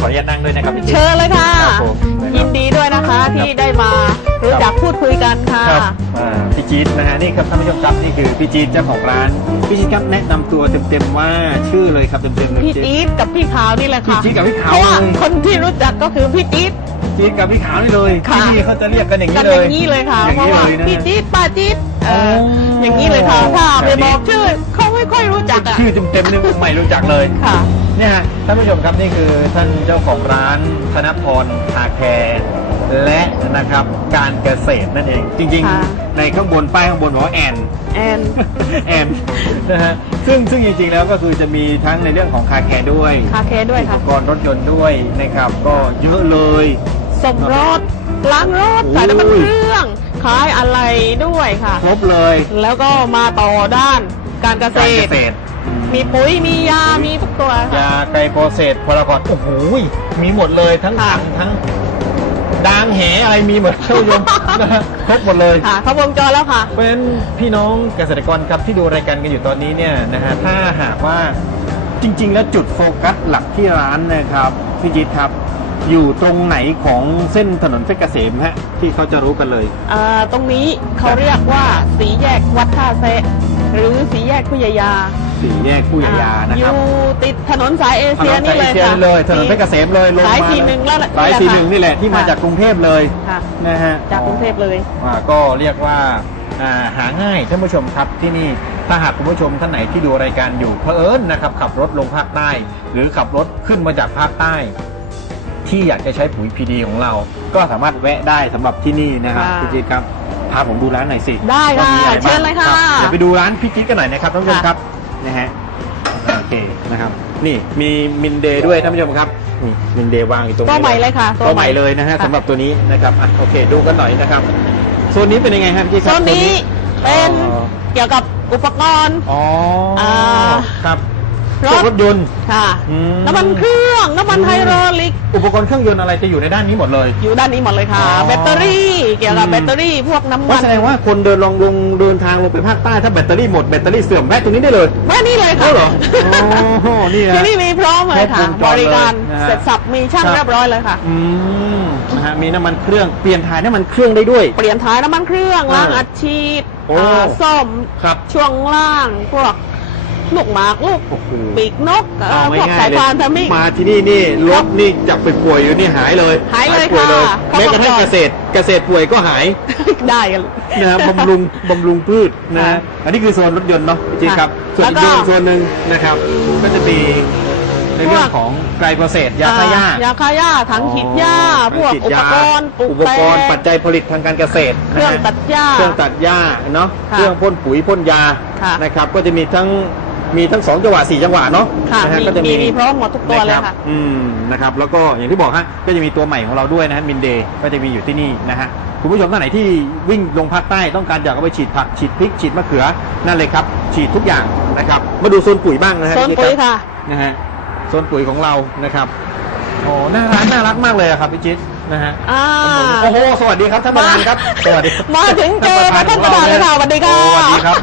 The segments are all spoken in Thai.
ขออนุญาตนั่งด้วยนะครับพี่จีเชิญเลยค่ะ ครับผมนะครับยินดีด้วยนะคะที่ได้มารู้จักพูดคุยกันค่ะ ครับอ่าพี่จี๊ดนะฮะนี่ครับท่านผู้ชมครับนี่คือพี่จี๊ดเจ้าของร้านพี่จี๊ดครับแนะนำตัวเต็มๆว่าชื่อเลยครับเต็มๆเลยพี่จี๊ดกับพี่ขาวนี่แหละค่ะพี่จี๊ดกับพี่ขาวเพราะว่าเลย คนที่รู้จักก็คือพี่จี๊ด จี๊ดกับพี่ขาวนี่เลยค่ะ ที่นี่เขาจะเรียกกันอย่างกันี้นเลอยย่างนี้เลยค่ะ อย่างเพราะนี้ว่าเลยนะ พี่จี๊ดป้าจี๊ดเอ่อโอ้อย่างนี้เลยค่ะ ถ้าไปแบบนี้ บอกชื่อเขาไม่ค่อยรู้จักอะชื่อเต็มๆนี่ไม่รู้จักเลย ค่ะ เนี่ยฮะท่านผู้ชมครับนี่คือท่านเจ้าของร้านธนพรคาแคร์และนะครับการเกษตรนั่นเอง จริง ค่ะ ๆ ในข้างบนป้ายข้างบนบอกว่าแอน แอน แอนนะฮะซึ่งซึ่งจริง ๆ แล้วก็คือจะมีทั้งในเรื่องของคาแคร์ด้วย คาเคด้วยอุค่ะปกรณ์รถยนต์ด้วยนะครับก็เยอะเลย สมรสล้างรถโอ้ยขายน้ำมันเครื่องขายอะไรด้วยค่ะ ครบเลยแล้วก็มาต่อด้านการเกษการเกตร ษตรมีปุ๋ยมียา มีทุกตัวค่ะ ยาไกลโปรเซสพลากรโอ้โหมีหมดเลยทั้งค่ะ ถังทั้งดางแหอะไรมีหมดท่านผู้ชมนะฮะครบหมดเลย ค่ะเขาวงจรแล้วค่ะ เพราะฉะนั้นพี่น้องเกษตรกรครับที่ดูรายการกันอยู่ตอนนี้เนี่ยนะฮะถ้าหากว่าจริง ๆ แล้วจุดโฟกัสหลักที่ร้านนะครับพี่จิตครับ อยู่ตรงไหนของเส้นถนนเพชรเกษมฮะที่เขาจะรู้กันเลยอ่าตรงนี้เขาเรียกว่าสีแยกวัดท่าเซะหรือสีแยกผู้ใหญ่ยาสี่แยกผู้ใหญ่ยานะอครับยู่ติดถนนสายเอถเชีนยนนี่สายเลเอยเชียค่ะนี่เลยถนนเพชรเกษมเลยลงสายมาสี่หนึ่งแล้วแหละสายนี่สี่แหหละนึ่งนี่แหละที่มาจากกรุงเทพเลยค่ะ นะฮะ จากกรุงเทพเลย อ่าก็เรียกว่าอ่าหาง่ายท่านผู้ชมครับที่นี่ถ้าหากคุณผู้ชมท่านไหนที่ดูรายการอยู่เพอเอิญนะครับขับรถลงภาคใต้ หรือขับรถขึ้นมาจากภาคใต้ ที่อยากจะใช้ปุ๋ยพีดีของเรา ก็สามารถแวะได้สำหรับที่นี่นะครับค่ะพี่จิ๊ดครับพาผมดูร้านหน่อยสิได้ค่ะว่ามีอรบ้างเชิญเลยค่ะ รับเดี๋ยวไปดูร้านพี่จิ๊ดกันหน่อยนะครับท่านผู้ชมค่ะครับนะฮะโอเคนะครับ นี่มีมินเดย์ด้วยท่านผู้ชมครับนี่มินเดย์วางอยู่ตรงนี้ตัวใหม่เลยค่ะตัวใหม่เลยนะฮะค่ะ สำหรับตัวนี้นะครับอะโอเคดูกันหน่อยนะครับโซนนี้เป็นยังไงครับพี่จิ๊ดคโซรับนนี้เป็นอ๋อเกี่ยวกับอุปกรณ์ อ๋ออ่าครับ รพวกถรถยนต์ ค่ะอืม น้ำมันเครื่องน้ำมันไฮดรอลิก อุปกรณ์เครื่องยนต์อะไรจะอยู่ในด้านนี้หมดเลย อยู่ด้านนี้หมดเลยค่ะ อ๋อแบตเตอรี่เกี่ยวกับอืม แบตเตอรี่พวกน้ำว่ามันแสดงว่าคนเดินลองลงเดินทางลงไปภาคใต้ถ้าแบตเตอรี่หมดแบตเตอรี่เสื่อมแวะตรงนี้ได้เลย แม่นี่เลยค่ะเอาเหรอโอ้นี่นะที่นี่มีพร้อมเลยค่ะ ครบวงจรบริการเลยนะฮะเสร็จสับมีช่างครับ เรียบร้อยเลยค่ะ อืมนะฮะมีน้ำมันเครื่องเปลี่ยนถ่ายน้ำมันเครื่องได้ด้วย เปลี่ยนท้ายน้ำมันเครื่องอ่าล้างอัดฉีดโอ้ อ่าซ่อมครับ ช่วงล่างพวก ลูกหมากลูกโอ้โหปีกนกเอ่อเอาพวกง่าสายยๆเลยพานทามิกมาที่นี่นี่รถนี่จับไปป่วยอยู่นี่หายเลยหายเลยป่วยเลยค่ะแม้กระทั่งครบวงจรเกษตรเกษตรป่วยก็หาย ได้กัน นะฮะบำรุงบำรุงพืชนะฮะค่ะอันนี้คือโซนรถยนต์เนาะพี่จี๊ดครับส่วนแล้วอีกก็ โซนโซนหนึ่งนะครับ ก็จะมีในเรื่องของไกลโปรเซสยาฆ่าหญ้ายาฆ่าหญ้าถังฉีดหญ้าอ๋อพวกฉีดอุยาปกรณ์ปลูกอุปกรณ์แปลงปัจจัยผลิตทางการเกษตรเครื่องนะฮะตัดหญ้า เครื่องตัดหญ้าเนาะค่ะเครื่องพ่นปุ๋ยพ่นยาค่ะนะครับ ก็จะมีทั้ง มีทั้งสองจังหวะสี่จังหวะเนาะค่ะนะฮะมีก็จะมีมีพร้อมหมดทุกตัวเลยนรับค่ะ อืมนะครับ แล้วก็อย่างที่บอกฮะก็จะมีตัวใหม่ของเราด้วยนะฮะมินเดย์ก็จะมีอยู่ที่นี่นะฮะคุณผู้ชมท่านไหนที่วิ่งลงภาคใต้ต้องการอยากเอาไปฉีดผักฉีดพริกฉีดมะเขือนั่นเลยครับ ฉีดทุกอย่างนะครับมาดูโซนปุ๋ยบ้างนะฮะโซนปุ๋ยค่ะ นะฮะโซนปุ๋ยของเรานะครับโอ้หน้าร้านน่ารักมากเลยอะครับพี่จิ๊ด นะฮะอ่าโอ้โหสวัสดีครับท่านประธานครับสวัสดีมาถึงเจอท่านประธานเลยค่ะสวัสดีค่ะโอ้สวัสดีครับ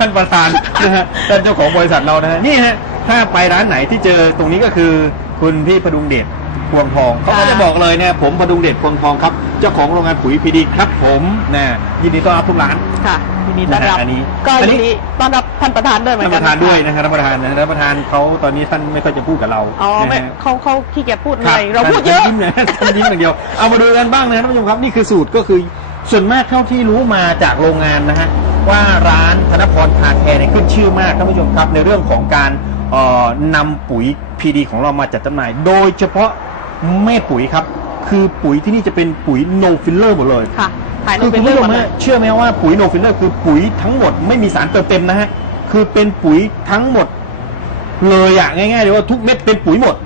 ท่านประธานนะฮะท่านเจ้าของบริษัทเรานะฮะนี่ฮะถ้าไปร้านไหนที่เจอตรงนี้ก็คือคุณพี่พดุงเดช พวงทองเขาก็จะบอกเลยเนี่ยผมพดุงเดชพวงทองครับ เจ้าของโรงงานปุ๋ยพีดีครับ ผมนะยินดีต้อนรับทุกร้านค่ะยินดีต้อนรับนะฮะอันนี้ก็อันนี้ยินดีต้อนรับท่านประธานด้วยเหมือท่านนปกันระธานด้วยนะครับท่านประธานนะท่านประธานเขาตอนนี้ท่านไม่ค่อยจะพูดกับเราอ๋อไม่นะฮะเขาเขาขี้เกียจพูดคอะไรเราพูดเยอะท่านยิ้มเนี่ยท่านยิ้มอย่างเดียวเอามาดูกันบ้างนะท่านผู้ชมครับนี่คือสูตรก็คือส่วนมากเท่าที่รู้มาจากโรงงานนะฮะว่าร้านธนพรคาแคร์เนี่ยขึ้นชื่อมากท่านผู้ชมครับในเรื่องของการเอ่อนำปุ๋ยพีดีของเรามาจัดจำหน่าย โดยเฉพาะ แม่ปุ๋ยครับ คือปุ๋ยที่นี่จะเป็นปุ๋ย no filler หมดเลยค่ะถ่ายลคืงอเป็คุนณเรื่อผู้งชหมมดเลฮะยเชื่อไหมว่าปุ๋ยโนฟิลเลอร์คือปุ๋ยทั้งหมดไม่มีสารเติมเต็มนะฮะคือเป็นปุ๋ยทั้งหมด เลยอะง่ายๆเลยว่าทุกเม็ดเป็นปุ๋ยหมด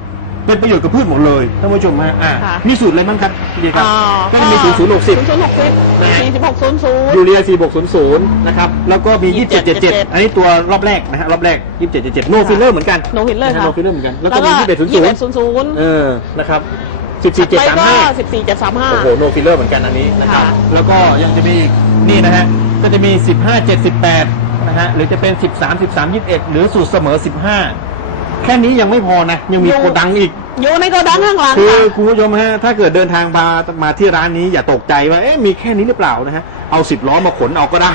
เป็นประโยชน์กับพืชหมดเลยท่านผู้ชมฮะอ่าค่ะ มีสูตรอะไรบ้างครับพี่เดียครับอ่าก็จะมีศูนย์ศูนย์หกสิบ ศูนย์ศูนย์หกสิบนะฮะ สี่สิบหกศูนย์ศูนย์ยูเรีย4 6 0 0นะครับแล้วก็มี 2777 2777 อันนี้ตัวรอบแรกนะฮะรอบแรก 2777 โนฟิลเลอร์เหมือนกันโนฟิลเลอร์ค่ะโนฟิลเลอร์เหมือนกัน แล้วก็มียี่สิบเอ็ด2100ศูนย์ศูนย์เออนะครับไปก็14735สิบสี่เจ็ดสามห้า โอ้โหโนฟิลเลอร์เหมือนกันอันนี้นะครับ ค่ะ แล้วก็ยังจะมีอีกนี่นะฮะ ก็จะมี 15 7 18นะฮะ หรือจะเป็น 13 13 21 หรือสูตรเสมอ 15 แค่นี้ยังไม่พอนะ ยังมีอยู่โกดังอีก อยู่ในโกดังข้างหลังคือค่ะคุณผู้ชมฮะถ้าเกิดเดินทางมามาที่ร้านนี้อย่าตกใจว่าเอ๊ะมีแค่นี้หรือเปล่านะฮะเอาสิบล้อมาขนเอาก็ได้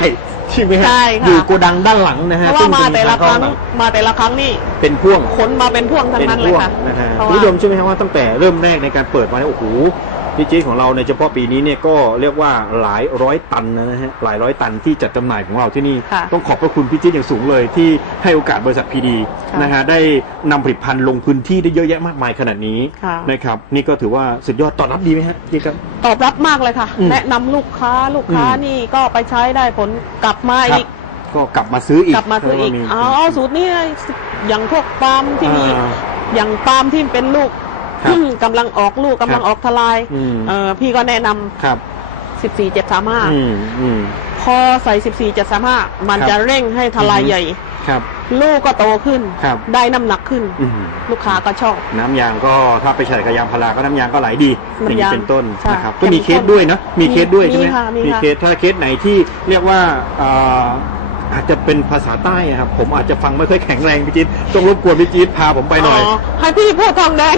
ใช่ไหมฮะใช่ค่ะ อยู่โกดังด้านหลังนะเพฮะราะว่าซึ่งมาจะแต่ละครั้งทางเข้าหลัมาแต่ละครั้งนี่เป็นพ่วง ขนมาเป็นพ่วงทั้งเป็นนั้นเลยพ่วงค่ะนะฮะเพราะคุณว่า ผู้ชมใช่ไหมครับว่าตั้งแต่เริ่มแรกในการเปิดมาเนี่ยโอ้โห พี่จี๊ดของเราในเฉพาะปีนี้เนี่ยก็เรียกว่าหลายร้อยตันนะฮะหลายร้อยตันที่จัดจำหน่ายของเราที่นี่ ค่ะ ต้องขอบพระคุณพี่จี๊ดอย่างสูงเลยที่ให้โอกาสบริษัทพีดีค่ะนะฮะได้นำผลิตภัณฑ์ลงพื้นที่ได้เยอะแยะมากมายขนาดนี้ค่ะ นะครับนี่ก็ถือว่าสุดยอดตอบรับดีไหมฮะพี่ครับ ตอบรับมากเลยค่ะ อืมแนะนำลูกค้าลูกค้าอืมนี่ก็ไปใช้ได้ผลกลับมาครับ อีก ก็กลับมาซื้ออีกกลับมาซื้ออีกพระว่อ๋อเอาสูตรนี้อย่างพวกปาล์มที่มี อ่าอย่างปาล์มที่เป็นลูกครับ กำลังออกลูกกำลังครับออกทลายอืมเออพี่ก็แนะนำครับ14 735อืมอืมพอใส่14 735มันครับจะเร่งให้ทลายอือฮึใหญ่ครับลูกก็โตขึ้นครับได้น้ำหนักขึ้นอืมลูกค้าก็ชอบ น้ำยางก็ถ้าไปใส่กับยางพาราก็น้ำยางก็ไหลดีอย่างนี้น้ำยางเป็นต้นใช่นะครับก็เข้มมีเคสข้นด้วยเนอะมีเคสด้วยมีใช่ไหมค่ะมีค่ะเคสถ้าเคสไหนที่เรียกว่า อ่าอาจจะเป็นภาษาใต้อะครับ ผมอาจจะฟังไม่ค่อยแข็งแรงพี่จี๊ดต้องรบกวนพี่จี๊ดพาผมไปหน่อย ให้พี่พูดทองแดง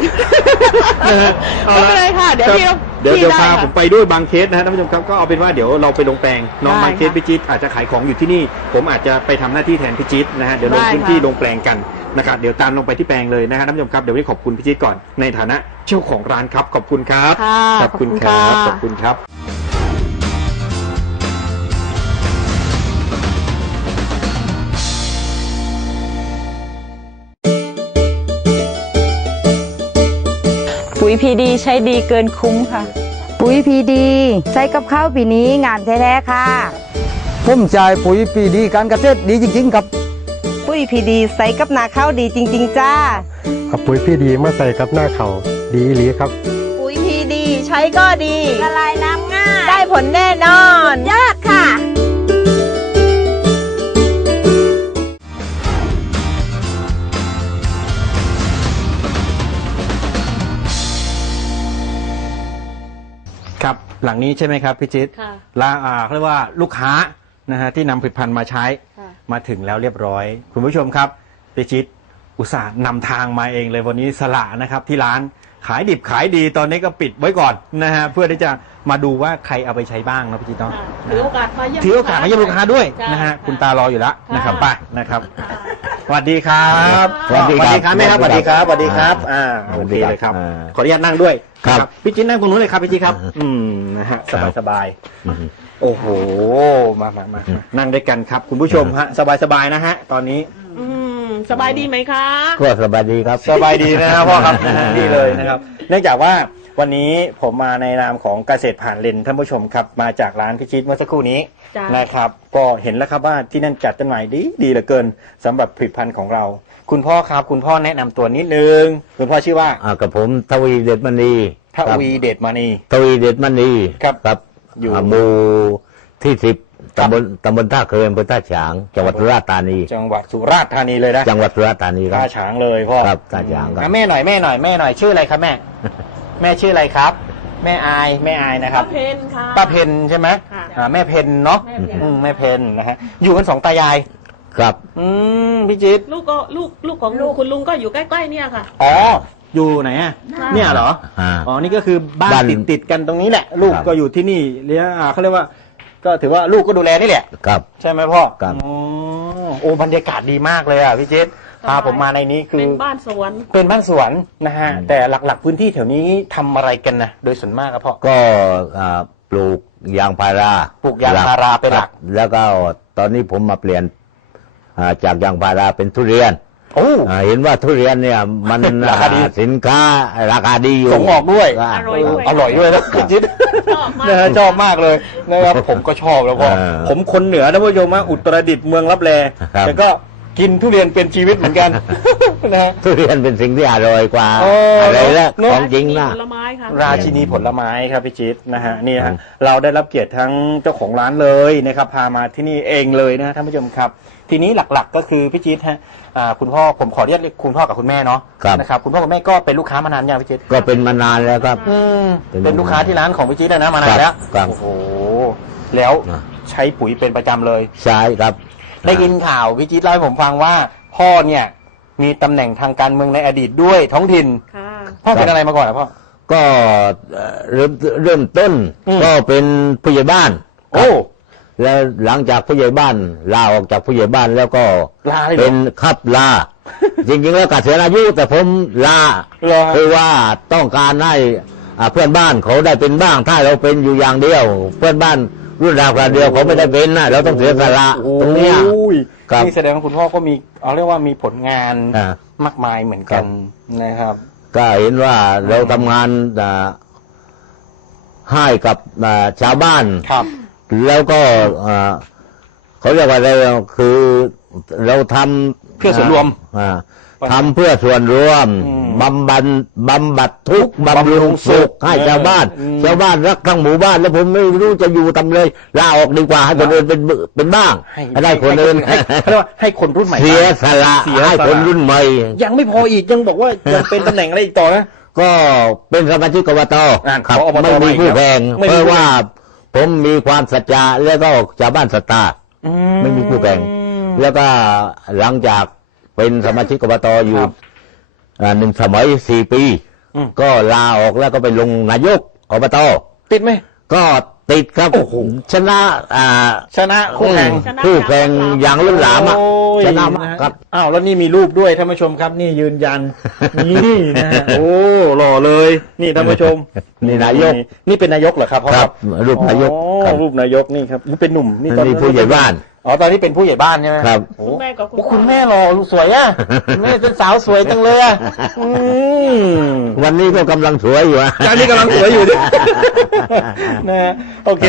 นะฮะอาไม่เป็นไรค่ะ เดี๋ยวพี่ครับเดี๋ยวพี่เดี๋ยวได้พาค่ะ ผมไปด้วยบางเคสนะฮะท่านผู้ชมครับก็เอาเป็นว่าเดี๋ยวเราไปลงแปลงน้องได้บางเคสค่ะพี่จี๊ดอาจจะขายของอยู่ที่นี่ ผมอาจจะไปทำหน้าที่แทนพี่จี๊ดนะฮะเดี๋ยวลงได้พื้นที่ค่ะลงแปลงกันนะครับเดี๋ยวตามลงไปที่แปลงเลยนะฮะท่านผู้ชมครับเดี๋ยววันนี้ขอบคุณพี่จี๊ดก่อนในฐานะเจ้าของร้านครับขอบคุณครับค่ะขอบคุณครับขอบคุณครับ พีดีใช้ดีเกินคุ้มค่ะ ปุ๋ยพีดีใช้กับข้าวปีนี้งามแท้ๆค่ะผมจ่ายปุ๋ยปีดีการเกษตรดีจริง ๆ ครับ ปุ๋ยพีดีใส่กับนาข้าวดีจริง ๆ จ้าเอาปุ๋ยพี่ดีมาใส่กับหน้าเขาดีอีหลีครับ ปุ๋ยพีดีใช้ก็ดีละลายน้ำง่าย ได้ผลแน่นอนยอดค่ะ ครับ หลังนี้ใช่ไหมครับพี่จี๊ดค่ะลาอ่าเขาเรียกว่าลูกค้านะฮะที่นำผลิตภัณฑ์มาใช้ ค่ะ มาถึงแล้วเรียบร้อย คุณผู้ชมครับพี่จิ๊ดอุตส่าห์นำทางมาเองเลยวันนี้สละนะครับที่ร้าน ขายดิบขายดีตอนนี้ก็ปิดไว้ก่อนนะฮะเพื่อที่จะมาดูว่าใครเอาไปใช้บ้างนะพี่จิ๊ดเนาะถือโอกาสมาเยี่ยมถือโอกาสมาเยี่ยมลูกค้าด้วยใช่นะฮะค่ะคุณตารออยู่แล้วค่ะนะครับไปนะครับสวัสดีครับสวัสดีครับแม่ครับสวัสดีครับสวัสดีครับอ่าสโอวัสเคดีครับเลยครับอ่าขออนุญาตนั่งด้วยครับนะพี่จิ๊ดนั่งตรงนู้นเลยครับพี่จิ๊ดครับ อืมนะฮะสครับายสบายๆอืมโอ้โหมามามามานั่งด้วยกันครับ คุณผู้ชมฮะสบายสบายๆนะฮะตอนนี้ อืมสบายดีไหมคะก็สบายดีครับ สบายดีนะครับพ่อครับ ดีเลยนะครับ เนื่องจากว่าวันนี้ผมมาในนามของเกษตรผ่านเลนท่านผู้ชมครับ มาจากร้านพิชิตเมื่อสักครู่นี้จ้ะนะครับ ก็เห็นแล้วครับว่าที่นั่นจัดจำหน่ายดีดีเหลือเกินสำหรับผลิตภัณฑ์ของเรา คุณพ่อครับ คุณพ่อแนะนำตัวนิดนึง คุณพ่อชื่อว่าอ่ากับผมทวีเดชมณีทวีเดชมานีทวีเดชมณีครับ ครับอยู่าหมู่ที่สิบครับ ตำบลตำบลท่าเคยอำเภอท่าฉาง จังหวัดสุราษฎร์ธานี จังหวัดสุราษฎร์ธานีเลยนะ จังหวัดสุราษฎร์ธานีครัท่าบฉางเลยพ่อครับท่าฉางครับอะแม่หน่อยแม่หน่อยแม่หน่อยชื่ออะไรครับแม่ แม่ชื่ออะไรครับ แม่อายแม่อายนะครับ ป้าเพนค่ะ ป้าเพนใช่ไหมค่ะอ่าแม่เพนเนาะแม่เพน อืมแม่เพนนะฮะ อยู่กันสองตายาย ครับ อืมพี่จิ๊ดลูกก็ลูกลูกของคุณลุงก็อยู่ใกล้ๆเนี่ยค่ะ อ๋อ อยู่ไหนอะค่ะเนี่ยเหรอ อ่า อ๋อ นี่ก็คือบ้านบ้านติดติดๆกันตรงนี้แหละ ลูกครับ ก็อยู่ที่นี่เรียกอ่าเขาเรียกว่า ก็ถือว่าลูกก็ดูแลนี่แหละ ครับ ใช่ไหมพ่อครับ อ๋อโอ้บรรยากาศดีมากเลยอะพี่จิ๊ดพาผมมาในนี้คือเป็นบ้านสวน เป็นบ้านสวนนะฮะ แต่หลักๆพื้นที่แถวนี้ทำอะไรกันนะโดยส่วนมากครับพ่อ ก็อ่าปลูกยางพาราปลูกยางพาราเป็นหลัก ครับแล้วก็ตอนนี้ผมมาเปลี่ยนอ่าจากยางพาราเป็นทุเรียน โอ้ อ่าเห็นว่าทุเรียนเนี่ยมันราคาดี อ่สินค้าราคาดีอยู่ส่งออกด้วยา อร่อยด้วย อร่อยด้วยนะคุณจิ๊ดชอบมาก นะฮะชอบมากเลยนะครับผมก็ชอบแล้วพ่อเออผมคนเหนือนะผู้ชมว่าอุตรดิตถ์เมืองรับแลครับ แต่ก็ กินทุเรียนเป็นชีวิตเหมือนกัน นะฮะ ทุเรียนเป็นสิ่งที่อร่อยกว่าโอ้ อะไรแรกเนอะ ของจริงนะ ผลไม้ค่ะ ราชินีผลไม้ครับพี่จิ๊ดนะฮะนี่ครัฮะบเราได้รับเกียรติทั้งเจ้าของร้านเลยนะครับพามาที่นี่เองเลยนะฮะท่านผู้ชมครับ ทีนี้หลักๆก็คือพี่จิ๊ดฮะอ่าคุณพ่อผมขอเรียกคุณพ่อกับคุณแม่เนาะครับ นะครับคุณพ่อกับแม่ก็เป็นลูกค้ามานานยังพี่จิ๊ดก็เป็นมานานแล้วครับ อืมเป็นเป็นลูกค้าที่ร้านของพี่จิ๊ดนะมานานแล้วครับโอ้โหแล้วอะใช้ปุ๋ยเป็นประจำเลย ใช่ครับ ได้ยินข่าวพี่จิ๊ดเล่าให้ผมฟังว่า พ่อเนี่ย มีตำแหน่งทางการเมืองในอดีตด้วยท้องถิ่น ค่ะ พ่อเป็นอะไรมาก่อนอะพ่อ ก็เอ่อเริ่มเริ่มต้นอืม ก็เป็นผู้ใหญ่บ้าน โอ้แล้วหลังจากผู้ใหญ่บ้านลาออกจากผู้ใหญ่บ้านแล้วก็ลาเลยเหรอเป็นครับลา จริงๆแล้วเกษียณอายุแต่ผมลาเหรอคือว่าต้องการให้อ่าเพื่อนบ้านเขาได้เป็นบ้างถ้าเราเป็นอยู่อย่างเดียว เพื่อนบ้าน รุ่นราวคราวเดียวเขาไม่ได้เป็นนะเราต้องเสียสละตรงเนี้ย โอ้ยครับนี่แสดงว่าคุณพ่อก็มีเอาเรียกว่ามีผลงานอ่ามากมายเหมือนกันนะครับ ก็เห็นว่าเราทำงานอ่าให้กับอ่าชาวบ้าน ครับ แล้วก็อ่าเขาเรียกว่าอะไรคือเราทำเพื่อส่วนรวม อ่า ทำเพื่อส่วนรวมอืมบำบัดบำบัดทุกข์บำบำรุรุงงสุสุขขให้ชาวบ้านอืมชาวบ้านรักทั้งหมู่บ้านแล้วผมไม่รู้จะอยู่ทำเลยลาออกดีกว่าให้คนอื่นเป็นเป็นบ้างให้ได้คนอื่นให้เขาเรียกว่าให้คนรุ่นใหม่เสียสละเสียสละให้คนรุ่นใหม่ ยังไม่พออีกยังบอกว่ายังเป็นตำแหน่งอะไรอีกต่อนะก็เป็นสมาชิกอบตอ่าครับขออบตไม่มีผู้แข่งไม่มีเพผู้ราะแข่งว่า ผมมีความสัจจะแล้วก็ชาวบ้านศรัทธาไม่มีคู่แข่งแล้วก็หลังจาก เป็นสมาชิกอบตอยู่ครับอ่าหนึ่งสมัยสี่ปี อืม ก็ลาออกแล้วก็ไปลงนายกอบตติดไหม ก็ติดครับโอ้โห ชนะอ่าชนะคู่แข่งชนะ คู่แข่งอย่างล้นหลามอะโอ้ยชนะมากครับ อ้าวแล้วนี่มีรูปด้วยท่านผู้ชมครับ นี่ยืนยัน นี่นะฮะโอ้หล่อเลย นี่ท่านผู้ชมนี่นายกนี่เป็นนายกเหรอครับพ่อครับรูปนายกอ๋ครัอบรูปนายกนี่ครับนี่เป็นหนุ่มนี่ตอนนี่ผู้ใหญ่บ้าน อ๋อตอนนี้เป็นผู้ใหญ่บ้านใช่ไหมครับ โอ้คุณแม่กับคุณโอ้คุณแม่หล่อสวยอะคุณแม่เป็นสาวสวยจังเลยอะอืม วันนี้ก็กำลังสวยอยู่อะอันนี้กำลังสวยอยู่ดิ นะฮะโอเค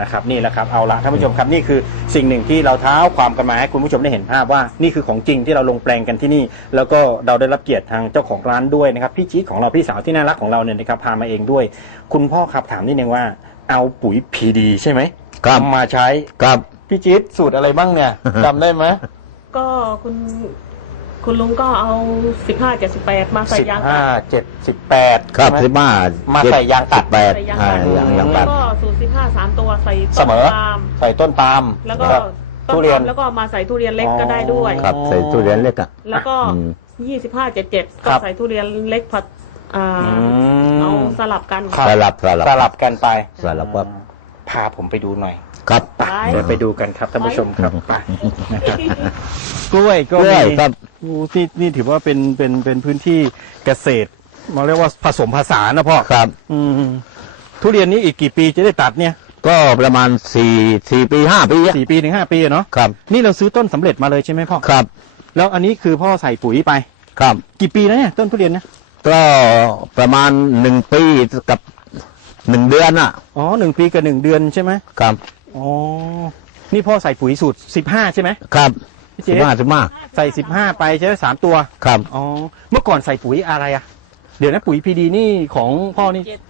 นะครับนี่แหละครับเอาละท่านผู้ชมครับนี่คือสิ่งหนึ่งที่เราเท้าความกันมาให้คุณผู้ชมได้เห็นภาพว่านี่คือของจริงที่เราลงแปลงกันที่นี่ แล้วก็เราได้รับเกียรติทางเจ้าของร้านด้วยนะครับพี่จี๊ดของเราพี่สาวที่น่ารักของเราเนี่ยนะครับพามาเองด้วย คุณพ่อครับถามนิดนึงว่าเอาปุ๋ยพีดีใช่ไหมครับ มาใช้ ครับ พี่จี๊ดสูตรอะไรบ้างเนี่ย จำได้ไหม ก็คุณคุณลุงก็เอาสิบห้าเจ็ดสิบแปดมาใส่สิบยางห้าตัดเจ็ดสิบแปดครับใช่สิบไหม ห้ามาใส่ยางตัด แปดใส่ยางอ่าตัดยางยางแล้ตัดวก็สูตรสิบห้าสามตัวใส่เสต้นมอ ปาล์มใส่ต้นปาล์มแล้วก็ครับ ต้ทุนเรียนปาล์มแล้วก็มาใส่ทุเรียนเล็กก็ได้ด้วย ครับ ใส่ทุเรียนเล็กอะ แล้วก็อืม ยี่สิบห้าเจ็ดเจ็ดคก็รับ ใส่ทุเรียนเล็กผัดอ่าอืมเอาสลับกัน ครับ สลับสลับสลับกันไปสลับครับพาผมไปดูหน่อย ครับไปเดี๋ยวไปดูกันครับท่านผู้ชมครับไปนะครับกล้วยก็กล้วยมีครับ นี่นี่ถือว่าเป็นเป็นเป็นพื้นที่เกษตรมาเรียกว่าผสมผสานนะพ่อครับ อืมทุเรียนนี้อีกกี่ปีจะได้ตัดเนี่ยก็ประมาณสี่สี่ปีห้าปีอะสี่ปีถึงห้าปีอะเนาะครับ นี่เราซื้อต้นสำเร็จมาเลยใช่ไหมพ่อครับ แล้วอันนี้คือพ่อใส่ปุ๋ยไป ครับกี่ปีแล้วเนี่ยต้นทุเรียนเนี่ยก็ประมาณหนึ่งปีกับหนึ่งเดือนอะอ๋อหนึ่งปีกับหนึ่งเดือนใช่ไหมครับ อ๋อ นี่พ่อใส่ปุ๋ยสูตรสิบห้าใช่ไหมครับพี่สิเจ๊บห้าสิบห้าใส่สิบห้าไปใช่ไหมสามตัว ครับ อ๋อ เมื่อก่อนใส่ปุ๋ยอะไรอะเดี๋ยวนะปุ๋ยพีดีนี่ของพ่อนี่ เจ็ด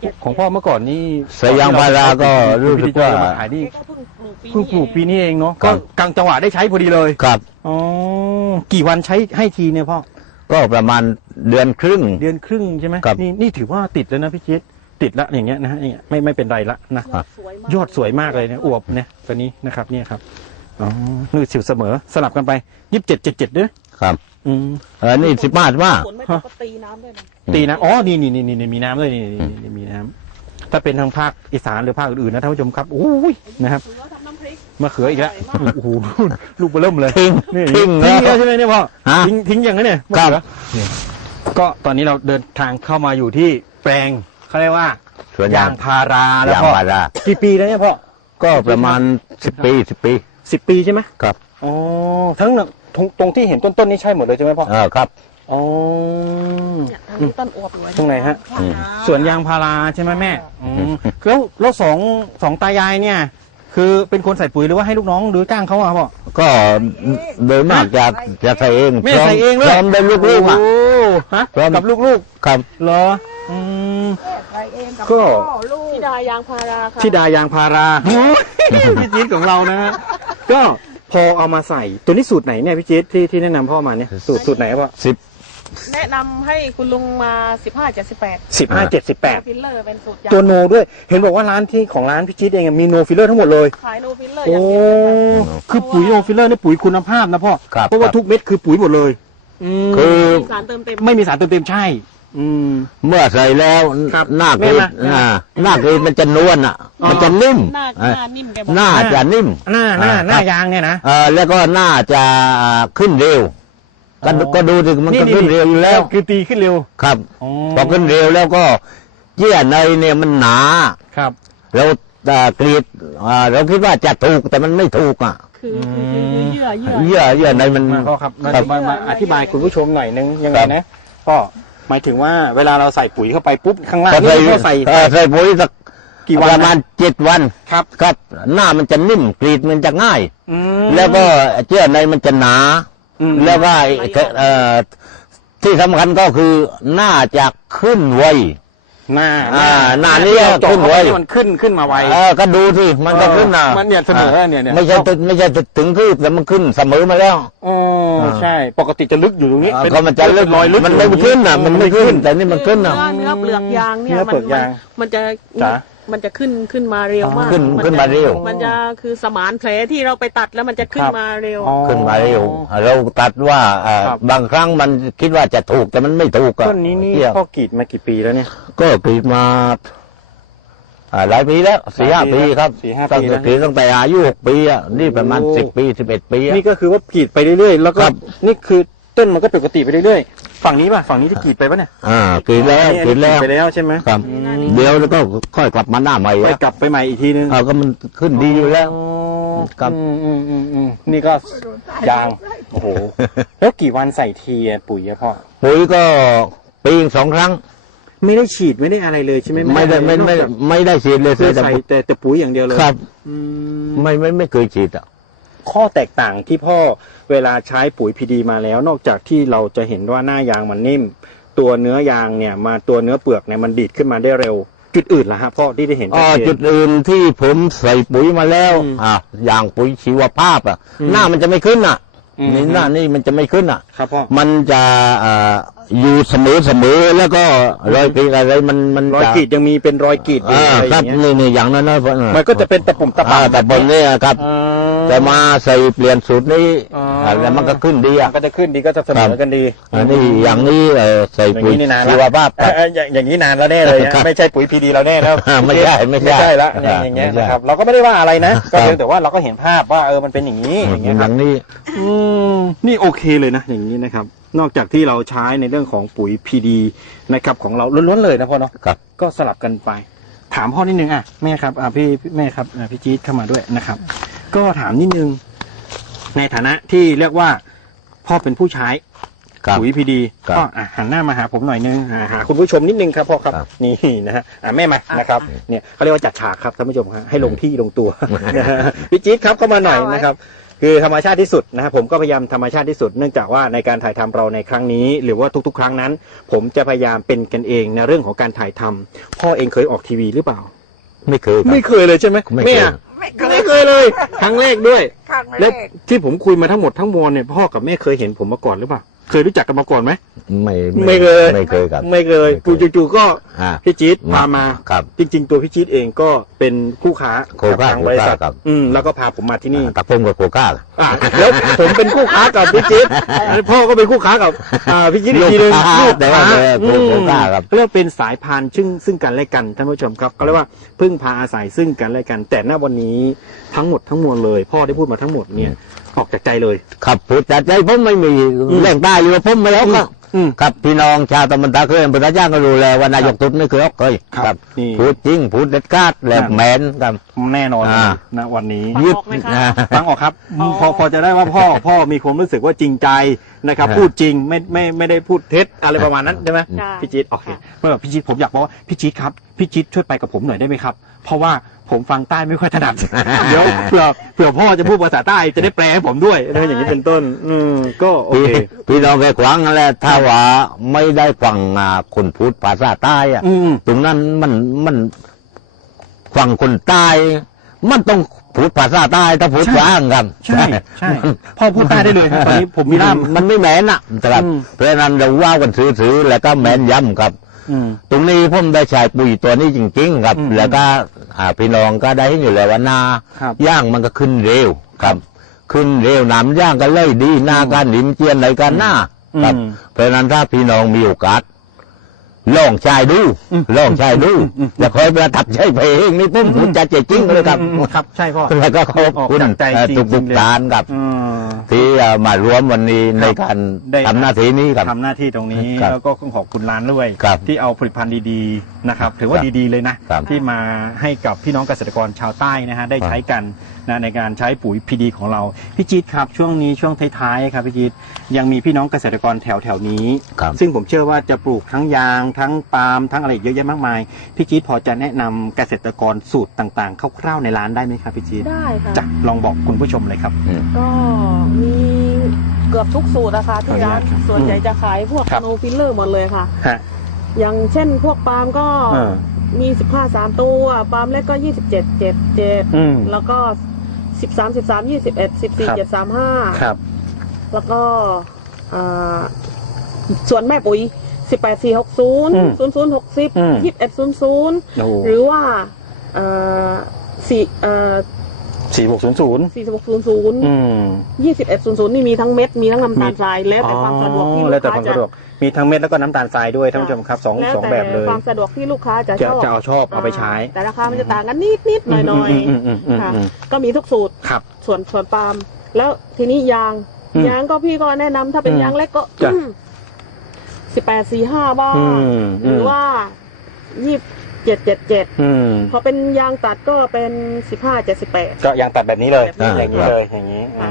เจ็ดของพ่อเมื่อก่อนนี่ใส่ยางพาราก็รู้สึกว่าปุ๋ย PDD ขายนี่ก็เพิ่งปลูกปีเพิ่งปลูกปีนี้นี้เองเนาะครัก็บกลางจังหวะได้ใช้พอดีเลย ครับ อ๋อ กี่วันใช้ให้ทีเนี่ยพ่อ ก็ประมาณเดือนครึ่ง เดือนครึ่งใช่ไหมครับ นี่นี่ถือว่าติดแล้วนะพี่จิ๊ด ติดละอย่างเงี้ยนะฮะเนี่ยไม่ไม่เป็นไรละนะครับสวยมากยอดสวยมากเลยนะอวบเนี่ยตัวนี้นะครับเนี่ยครับอ๋อนืดสิวเสมอสลับกันไปยี่สิบเจ็ดเจ็ดเจ็ดด้วยครับ อืมเออนี่สิบห้าสิบห้าฝนไม่ตกก็ตีน้ำด้วยนะตีน้ำอ๋อนี่นี่นี่นี่มีน้ำด้วยนี่นี่นี่นี่มีน้ำถ้าเป็นทางภาคอีสานหรือภาคอื่นๆนะท่านผู้ชมครับอุ้ยนะครับถือว่าทำน้ำพริก มะเขืออีกแล้วโอ้โหลูกเบอร์เริ่มเลยทิ้งนี่ทิ้งทิ้งแล้แล้ววใช่ไหมเนี่ยพ่อฮะ ทิ้งทิ้งอย่างนั้นเนี่ยครับมะเขือก็ตอนนี้เราเดินทางเข้ามาอยู่ที่แปลง เขาเรียกว่าสวนยายางงพาราแล้วยางพ่อพารา กี่ปีแล้วเนี่ยพ่อก็ประมาณสิบปีสิบปีสิบปีใช่ไหมครับอ๋อทั้งนั้นตรงตรงที่เห็นต้นต้นๆนี่ใช่หมดเลยใช่ไหมพ่อเออครับอ๋อเนี่ยทางนี้ต้นอวบเลยตรงไหนฮะอืมสวนยางพาราใช่ไหมแม่อืมแล้วแล้วสองสองตายายเนี่ย คือเป็นคนใส่ปุ๋ยหรือว่าให้ลูกน้องหรือจ้างเขาอะพ่อ ก็โดยมากจะจะใส่เองแม่ใส่เองเลยพร้อมเป็นลูกๆอะโอ้ฮะพร้อม กับลูกครับๆเหรอ อืมก็ที่ดายางพาราค่ะที่ดายางพารา พี่จี๊ดของเรานะฮะก็พอเอามาใส่ตัวนี้สูตรไหนเนี่ยพี่จี๊ดที่ที่แนะนำพ่อมาเนี่ยสูตรสูตรไหนพ่อสิบ แนะนำให้คุณลุงมา 15 78สิบห้าเจ็ดสิบแปดฟิลเลอร์เป็นสูตรยาตัวโนด้วย เห็นบอกว่าร้านที่ของร้านพี่จิ๊ดเองอะมีโนฟิลเลอร์ทั้งหมดเลย ขายโนฟิลเลอร์อโอ้ย่างเดียวเลยค่ะคือปุ๋ยโนฟิลเลอร์นี่ปุ๋ยคุณภาพนะพ่อครับเพราะว่าครับ ทุกเม็ดคือปุ๋ยหมดเลยอืมคือ มีสารเติมเต็มไม่มีสารเติมเต็มใช่ อืม เมื่อใส่แล้วครับหน้ากรีดแม่มาอ่าหน้ากรีดมันจะนวลอะ อ๋อ มันจะนิ่มหน้าหเอ่อน้านิ่มแกบอกหน้าจะนิ่มหน้าหน้าอ่าหน้าครับยางเนี่ยนะ เออแล้วก็หน้าจะขึ้นเร็วก็ดูอ๋อ ก็ดูสิมันก็ขึ้นเร็วอยู่แล้ว คือตีขึ้นเร็วครับอ๋อพอขึ้นเร็วแล้วก็เยื่อในเนี่ยมันหนา ครับ เราเอ่อกรีดอ่าเราคิดว่าจะถูกแต่มันไม่ถูกอะคือคือคือคือเยื่อเยื่อ เยื่อเยื่อในมัน มาพ่อครับมาครับ มามาอธิบายคุณผู้ชมหน่อยนึงยังไงครับนะพ่อ หมายถึงว่าเวลาเราใส่ปุ๋ยเข้าไปปุ๊บข้างล่างพอนี่ใส่พ่อใส่เอ่อใส่ปุ๋ยสักกี่วันประมาณนะเจ็ดวันครับ ครับ หน้ามันจะนิ่มกรีดมันจะง่าย อืมแล้วก็เยื่อในมันจะหนา อืมแล้วก็ไอ้เอ่อที่สำคัญก็คือหน้าจะขึ้นไว หน้าอ่าหน้านี่ที่เราเจาะขึ้นเข้าไว้ไปมันขึ้นขึ้นมาไวเออก็ดูที่มันก็ขึ้นนะมันเนี่ยเสมอเนี่ยเนี่ยไม่ใช่ตึไม่ใช่ถึงคืบแต่มันขึ้นเสมอมาแล้วอ๋อใช่ ปกติจะลึกอยู่ตรงนี้อ่าเป็นก็มันจะลึกรอยลึกมันอยู่ไม่ตรงขึ้นอะ มันไม่ขึ้น แต่นี่มันขึ้นเนื้อะอเนื้อเปลือกยางเนี่ยเนื้อมัเปลือกยางมันจะจ๋า มันจะขึ้นขึ้นมาเร็วมากขึ้นจะขึ้นมาเร็ว มันจะคือสมานแผลที่เราไปตัดแล้วมันจะขึ้นมาเร็ว อ๋อ ขึ้นมาเร็วเราตัดว่าเอ่อครับ บางครั้งมันคิดว่าจะถูกแต่มันไม่ถูกอะต้นนี้นี่เที่ยวพ่อกรีดมากี่ปีแล้วเนี่ย ก็กรีดมาอ่าหลายปีแล้วสี่ห้าหลายปีปีแล้วครับสี่ห้าตั้งปีแต่แล้ว กรีดตั้งแต่อายุหกปีอะนี่ประมาณโอ้ สิบปีสิบเอ็ดปีอะ นี่ก็คือว่ากรีดไปเรื่อยๆ แล้วก็ครับ นี่คือต้นมันก็ปกติไปเรื่อยๆ ฝั่งนี้ป่ะ ฝั่งนี้ที่กรีดไปป่ะเนี่ยอ่ากรีดแล้วอันนี้กรีดแล้วไปแล้วใช่ไหมครับเดี๋ยวแล้วก็ค่อยกลับมาหน้าใหม่ไปอะกลับไปใหม่อีกทีนึงเอาก็มันขึ้นดีอยู่แล้วอ๋อครับอืมอืมอืมอืมนี่ก็ยางโอ้โหแล้วกี่วันใส่ทีอะปุ๋ยอะพ่อปุ๋ยก็ปีหนึ่งสองครั้ง ไม่ได้ฉีดไม่ได้อะไรเลยใช่ไหมไม่ได้ไม่ไม่นอกจากไม่ได้ฉีดเลยเพื่อแต่ใส่แต่แต่ปุ๋ยอย่างเดียวเลยครับอืมไม่ไม่ไม่เคยฉีดอะ ข้อแตกต่างที่พ่อเวลาใช้ปุ๋ยพีดีมาแล้ว นอกจากที่เราจะเห็นว่าหน้ายางมันนิ่ม ตัวเนื้อยางเนี่ยมาตัวเนื้อเปลือกเนี่ยมันดีดขึ้นมาได้เร็ว จุดอื่นล่ะฮะพ่อที่ได้เห็นอ๋อชัเจน จุดอื่นที่ผมใส่ปุ๋ยมาแล้วอืมอ่าอย่างปุ๋ยชีวภาพอะ อืมหน้ามันจะไม่ขึ้นอะอืม นี่หน้านี่มันจะไม่ขึ้นอะ ครับพ่อ มันจะอ่า อยู่เสมอเสมอแล้วก็รอยกรีดอะไรมันมันรอยจะกรีดยังมีเป็นรอยกรีดอยู่อ่าอะไรอครัย่าบงเงี้ยนี่นี่อย่างนั้นนะมันก็จะเป็นตะปุ่มตะอ่าปำแต่บนเนี่ยครับ อ่าจะมาใส่เปลี่ยนสูตรนี้อ๋ออ่าแล้วมันก็ขึ้นดีมัอะนก็จะขึ้นดีก็จะเสมอกันดีอันนี้อย่างนี้เอ่อใส่อย่างปุ๋ยนี้นี่นานชีแล้ววภาพ เอ่อเอ่ออย่างอย่างนี้นานแล้วแน่เลยนะครับไม่ใช่ปุ๋ยพีดีเราแน่แล้วอ่าไม่ใช่ไม่ใช่ไม่ใช่ละอย่างอย่างเงี้ยไม่ใช่นะครับเราก็ไม่ได้ว่าอะไรนะครัก็บเพียงแต่ว่าเราก็เห็นภาพว่าเออมันเป็นอย่างนี้อย่างอเงี้ยครับย่างนี้ อืมนี่โอเคเลยนะอย่างนี้นะครับนอกจากที่เราใช้ในเรื่องของปุ๋ยพีดีนะครับของเราล้วนๆเลยนะพ่อเนาะครับ ก็สลับกันไป ถามพ่อนิดนึงอะแม่ครับอะพี่พี่แม่ครับอะพี่จี๊ดเข้ามาด้วยนะครับ ก็ถามนิดนึง ในฐานะที่เรียกว่าพ่อเป็นผู้ใช้ครับ ปุ๋ยพีดีครับ ก็อะหันหน้ามาหาผมหน่อยนึงอะหาคุณผู้ชมนิดนึงครับพ่อครับครับ นี่นะฮะอะแม่มานะครับ เนี่ยเขาเรียกว่าจัดฉากครับท่านผู้ชมครับให้ลงที่ลงตัวนะฮะพี่จี๊ดครับเข้ามาหน่อยนะครับ คือธรรมชาติที่สุดนะครับผมก็พยายามธรรมชาติที่สุด เนื่องจากว่าในการถ่ายทำเราในครั้งนี้ หรือว่าทุกๆ ครั้งนั้น ผมจะพยายามเป็นกันเองในเรื่องของการถ่ายทำพ่อเองเคยออกทีวีหรือเปล่า ไม่เคยครับไม่เคยเลยใช่ไหมไม่เคยแอะไม่เคยเลย ครั้งแรกด้วยและที่ผมคุยมาทั้งหมดทั้งมวลเนี่ยพ่อกับแม่เคยเห็นผมมาก่อนหรือเปล่า เคยรู้จักกันมาก่อนไหม ไม่ไม่เคยไม่เคยครับ ไม่เคยไม่เคยจู่ๆก็อ่าพี่จี๊ดพามาครับจริง ๆ ตัวพี่จี๊ดเองก็เป็นคู่ค้าคู่กับค้าทางบริษัทคู่ค้าครับอืมแล้วก็พาผมมาที่นี่กับผมกับโคก้าอะแล้วผมเป็นคู่ค้ากับพี่จิ๊ดพ่อก็เป็นคู่ค้ากับอ่าพี่จิ๊ดอีกทีหนึงลูกค้าลูกแต่ว่าค้าแต่อืมคู่ค้าครับเรียกว่าเป็นสายพานซึ่งซึ่งกันและกันท่านผู้ชมครับก็เรียกว่าพึ่งพาอาศัยซึ่งกันและกัน แต่ณวันนี้ทั้งหมดทั้งมวลเลย พ่อได้พูดมาทั้งหมดเนี่ยออกจากใจเลย ครับพูดจากใจผมไม่มีแรงได้อยู่ผมไม่เอา ก็อืมครับพี่น้องชาวตำบลตาเคยอำเภอตาย่างก็รู้แล้วว่านายกตุ๊ดไม่เคยออกเคยครับนี่ พูดจริงพูดเด็ดขาดแหลคมรับแมนครับ แน่นอนอ่าณวันนี้ฟังยึดออกไหมคะนะ ฟังออกครับอ๋อ พอพอจะได้ว่าพ่อพ่อมีความรู้สึกว่าจริงใจนะครับ ฮะพูดจริงไม่ไม่ไม่ได้พูดเท็จอะไรประมาณนั้นใช่ไหมใช่พี่จี๊ดโอเคเมื่อแบบพี่จี๊ดผมอยากบอกว่าพี่จี๊ดครับ พี่จี๊ดช่วยไปกับผมหน่อยได้ไหมครับ เพราะว่าผมฟังใต้ไม่ค่อยถนัด เดี๋ยวเผื่อเผื่อพ่อจะพูดภาษาใต้จะได้แปลให้ผมด้วยนะอย่างนี้เป็นต้น อืมก็โอพี่เค พี่น้องแกขวางนั่นแหละถ้าว่าไม่ได้ฟังอ่าคนพูดภาษาใต้อะอืม ตรงนั้นมันมันฟังคนใต้มันต้องพูดภาษาใต้ถ้าพูดใช่ กลางครับใช่ใช่พ่อพูดใต้ได้เลยครับตอนนี้ผมมีล่าม มันไม่แม่นอะครับอืมเพราะฉะนั้นเราว่ากันซื้อๆแล้วก็แม่นย้ำครับอืม ตรงนี้ผมได้ใช้ปุ๋ยตัวนี้จริง ๆ ครับอืมแล้วก็อ่าพี่น้องก็ได้เห็นอยู่แล้วว่านาครับย่างมันก็ขึ้นเร็วครับ ขึ้นเร็วน้ำย่างก็เลยดีหน้ากันหลิมเจียนอะไรกันหน้าครับอืมเพราะฉะนั้นถ้าพี่น้องมีโอกาส ลองใช้ดูอืมลองใช้ดูอืมแล้วคอยประทับใจเพลงนี่ผมพูดจะเจจริงเลยครับอืมครับ ใช่พ่อแล้วก็ขอบคุณออกจากใจเอ่อจริงๆทุกเลยๆท่านครับอืมที่เอ่อมารวมวันนี้ในการได้ทำหน้าที่นี้ครับทำหน้าที่ตรงนี้ครับแล้วก็ต้องขอบคุณร้านด้วยครับที่เอาผลิตภัณฑ์ดีๆนะครับ ถือว่าครับดีๆเลยนะครับที่มาให้กับพี่น้องเกษตรกรชาวใต้นะฮะได้ใช้กัน นะในการใช้ปุ๋ยพีดีของเราพี่จี๊ดครับช่วงนี้ช่วงท้ายๆครับพี่จี๊ดยังมีพี่น้องเกษตรกรแถวๆนี้ ครับ ซึ่งผมเชื่อว่าจะปลูกทั้งยางทั้งปาล์มทั้งอะไรอีกเยอะแยะมากมายพี่จี๊ดพอจะแนะนำเกษตรกรสูตรต่างๆคร่าวๆในร้านได้ไหมครับพี่จี๊ดได้ค่ะ จะลองบอกคุณผู้ชมเลยครับ ก็มีเกือบทุกสูตรนะคะที่ร้านขออนุญาตครับส่วนใหญ่จะขายพวกครับโนฟิลเลอร์หมดเลยค่ะ ฮะอย่างเช่นพวกปาล์มก็เออมี 15 3 ตัว ปาล์มเล็กก็ 27 7 อืม7 แล้วก็ 13 13 21 14 7 3ครับ5แล้วก็อ่าส่วนแม่ปุ๋ย18 4 6อืม0 0 0 60อืม21 0โอ้0หรือว่าเอ่อสี่เอ่อสี่ หกศูนย์ศูนย์46 0 0อืมยี่สิบเอ็ดศูนย์ศูนย์นี่มีทั้งเม็ดมีทั้งน้ำตาลทรายแล้วแต่ความสะดวกที่อ๋อลูแล้วกแต่ค้าความจะ สะดวกมีทั้งเม็ดแล้วก็น้ำตาลทรายด้วยท่านผู้ชมครับสองแล้วสองแบบเลยแต่ความสะดวกที่ลูกค้าจะจะชอบจะเอาชอบเอาไปใช้ แต่ราคามันจะต่างกันนิดนิดๆหน่อยหน่อยอืมอืมอืมๆค่ะอืมก็มีทุกสูตรครับ ส่วนส่วนปาล์มแล้วทีนี้ยาง อืมยางก็พี่ก็แนะนำถ้าเป็นอืมยางเล็กก็จ้ะสิบแปดสี่ห้าบ้างอืมหรือว่ายี่ เจ็ดเจ็ดเจ็ดอืมพอเป็นยางตัดก็เป็นสิบห้าเจ็ดสิบแปดก็ยังตัดแบบนี้เลยแบบนี้ อย่างนี้เลยอย่างนี้ค่ะ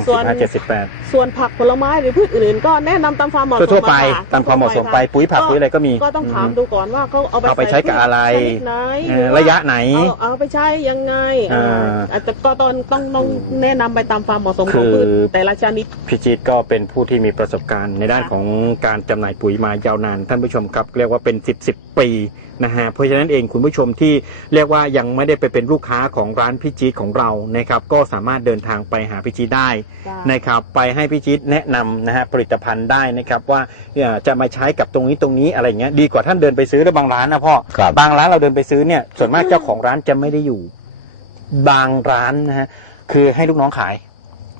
สิส่วบนห้าเจ็ดสิบแปดส่วนผักผลไม้หรือพืชอื่นๆก็แนะนำตามความเหมาะสมทั่วๆไปอะค่ะตามความเหมาะสมไปทั่วๆปุ๋ยผักปุ๋ยอะไรก็มีก็ต้องถามดูก่อนว่าเขาเอาไปเอาไปใช้กับอะไรชนิดไหนเอหรืออว่าระยะไหนเอาเอาไปใช้ยังไงอ่าเอออาจจะก็ต้องต้องต้องแนะนำไปตามความเหมาะสมของคือพืชแต่ละชนิดพี่จี๊ดก็เป็นผู้ที่มีประสบการณ์ในด้านค่ะของการจำหน่ายปุ๋ยมายาวนานท่านผู้ชมครับ เรียกว่าเป็น 10บสปีนะฮะเพราะฉะนั้นเองคุณผู้ชมที่เรียกว่ายังไม่ได้ไปเป็นลูกค้าของร้านพี่จี๊ดของเรานะครับก็สามารถเดินทางไปหาพี่จี๊ดได้นะครับไปให้พี่จี๊ดแนะนำนะฮะผลิตภัณฑ์ได้นะครับว่าเนี่ยจะมาใช้กับตรงนี้ตรงนี้อะไรเงี้ยดีกว่าท่านเดินไปซื้อแล้วบางร้านนะพ่อครับบางร้านเราเดินไปซื้อเนี่ยส่วนมากเจ้าของร้านจะไม่ได้อยู่ บางร้านนะฮะคือให้ลูกน้องขาย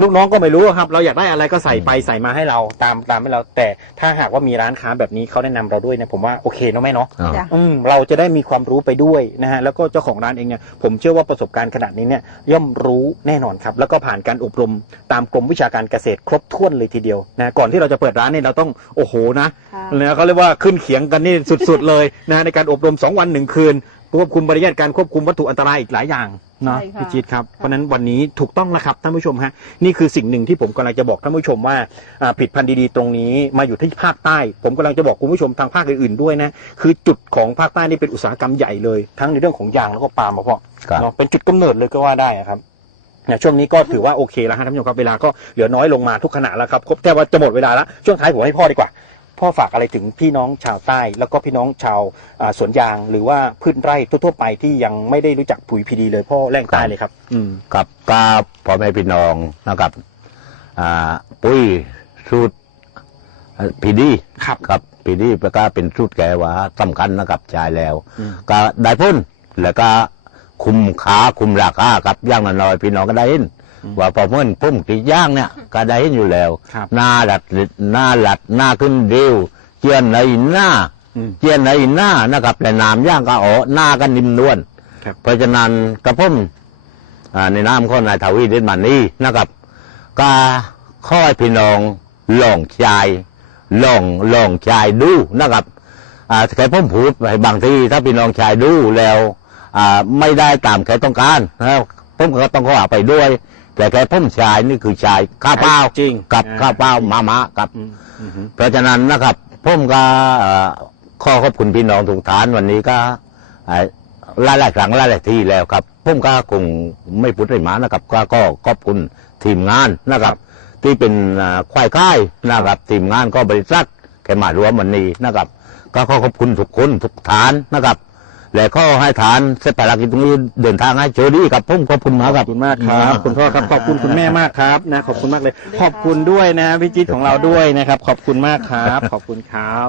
ลูกน้องก็ไม่รู้อะครับ เราอยากได้อะไรก็ใส่ไปใส่มาให้เราตามตามให้เรา แต่ถ้าหากว่ามีร้านค้าแบบนี้เขาแนะนำเราด้วยเนี่ยผมว่าโอเคเนาะแม่เนาะอ่าจ้ะอืมเราจะได้มีความรู้ไปด้วยนะฮะแล้วก็เจ้าของร้านเองเนี่ยผมเชื่อว่าประสบการณ์ขนาดนี้เนี่ยย่อมรู้แน่นอนครับ แล้วก็ผ่านการอบรมตามกรมวิชาการเกษตรครบถ้วนเลยทีเดียวนะก่อนที่เราจะเปิดร้านเนี่ยเราต้องโอ้โหนะค่ะนะเขาเรียกว่าขึ้นเขียงกันนี่สุดๆเลยนะในการอบรม 2 วันหนึ่งคืนควบคุมบริยาทการควบคุมวัตถุอันตรายอีกหลายอย่าง เนาะใช่ค่ะพี่จี๊ดครับเพราะฉะนั้นวันนี้ถูกต้องแล้วครับท่านผู้ชมฮะนี่คือสิ่งหนึ่งที่ผมกำลังจะบอกท่านผู้ชมว่าอ่าผลิดพันธุ์ดีๆตรงนี้มาอยู่ที่ภาคใต้ ผมกำลังจะบอกคุณผู้ชมทางภาคอื่นๆด้วยนะคือจุดของภาคใต้นี่เป็นอุตสาหกรรมใหญ่เลยทั้งในเรื่องของยางแล้วก็ปาล์มอะพ่อครับ เนาะเป็นจุดกำเนิดเลยก็ว่าได้อะครับเนี่ยช่วงนี้ก็ถือว่าโอเคแล้วฮะท่านผู้ชมครับเวลาก็เหลือน้อยลงมาทุกขณะแล้วครับครบแค่ว่าจะหมดเวลาแล้วช่วงท้ายผมให้พ่อดีกว่า พ่อฝากอะไรถึงพี่น้องชาวใต้ แล้วก็พี่น้องชาวอ่าสวนยางหรือว่าพืชไร่ทั่วๆไปที่ยังไม่ได้รู้จักปุ๋ยพีดีเลยพ่อแรงใต้เลยครับ อืมกับกาพ่อแม่พี่น้องนะครับอ่าปุ้ยสูตรพีดีครับครับพีดีแล้วก็เป็นสูตรแก่ว่าสำคัญนะครับใช้แล้วอืมก็ได้พ้นแล้วก็คุมขาคุมราคาครับย่างน้อยๆพี่น้องก็ได้เห็น ว่าพอเมื่อพุ่มตีย่างเนี่ยก็ได้เห็นอยู่แล้วครับหน้าหลัดหน้าหลัดหน้าขึ้นเร็วเจียนในหน้าอืม เจียนในหน้านะครับแต่น้ำย่างก็อ๋อหน้าก็นิ่มนวลครับ เพราะฉะนั้นกระผมอ่าในนามของนายทวีเดชมันนี่นะครับ ก็ข้อให้พี่น้องลองชายลองลองชายดูนะครับอ่าแค่ผมพูดไปบางทีถ้าพี่น้องชายดูแล้วอ่าไม่ได้ตามแค่ต้องการนะครับผมก็ต้องขอไปด้วย แต่แค่ผมชายนี่คือชายข้าวเปล่าจริงกับอ่าข้าวเปล่ามามากับอืมอืมเพราะฉะนั้นนะครับผมก็เอ่อขอขอบคุณพี่น้องทุกท่านวันนี้ก็เอ่อหลายหลายๆครั้งหลายหลายๆที่แล้วครับผมก็คงไม่พูดอะไรมานะครับ ก็ก็ขอบคุณทีมงานนะครับ ที่เป็นอ่าควายค่ายนะครับ ทีมงานก็บริษัทแค่มารวมวันนี้นะครับ ก็ขอขอบคุณทุกคนทุกฐานนะครับ และข้อให้ฐานเสร็จภารกิจตรงนี้เดินทางให้โชคดีครับผมขอบคุณมากขคอรับบคุณมากครับ คุณพ่อครับขอบคุณคุณแม่มากครับนะขอบคุณมากเลย ขอบคุณด้วยนะพี่จิ๊ดของเราด้วยนะครับ ขอบคุณมากครับ ขอบคุณครับ